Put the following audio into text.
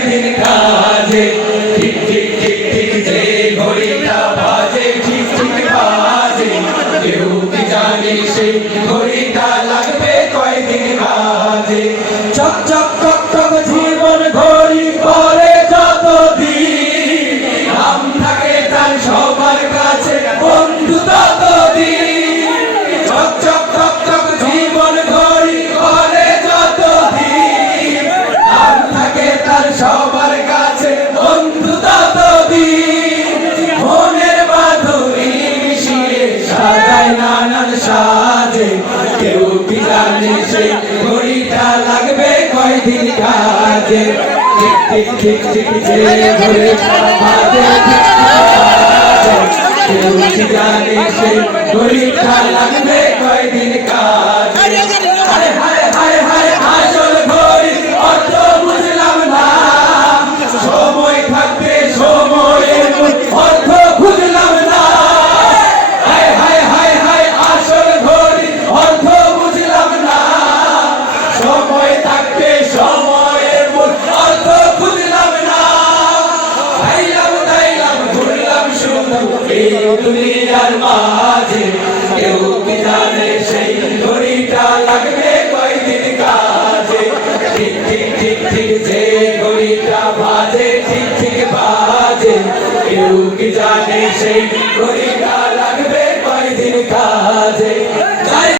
কয়দিন কাজে। ঠিক ঠিক ঠিক ঠিক যে ঘড়িটা বাজে ঠিক ঠিক বাজে, কেউ কি জানে সেই ঘড়িটা লাগবে কয়দিন কাজে। চক চক চক চক জীবন ঘড়ি পরে যতদিন, নাম থাকে তার সবার কাছে বন্ধু ততদিন। চক চক চক চক জীবন ঘড়ি পরে যতদিন, নাম থাকে তার সবার কাছে বন্ধু ততদিন। মনের মাধুরী মিশিয়ে সাজায় নানান সাজে, কেউ কি জানে সেই ঘড়িটা লাগবে কয়দিন কাজে। ঠিক ঠিক ঠিক ঠিক যে ঘড়িটা বাজে ঠিক ঠিক বাজে, কেউ কি জানে সেই ঘড়িটা লাগবে কয়দিন কাজে। হায় হায় হায় হায় আসল ঘড়ি অর্থ বুঝলাম না, সময় থাকতে সময়ের অর্থ বুঝলাম না। হায় হায় হায় হায় আসল ঘড়ি অর্থ বুঝলাম না, সময় থাকতে সময়ের অর্থ বুঝলাম না। খাইলাম দাইলাম ঘুরলাম শুধু এই দুনিয়ার মাঝে, কেউ কি জানে সেই ঘড়িটা লাগবে কয়দিন কাজে। ঠিক ঠিক ঠিক ঠিক যে ঘড়িটা বাজে ঠিক ঠিক বাজে, কেউ কি জানে সেই ঘড়িটা লাগবে কয়দিন কাজে।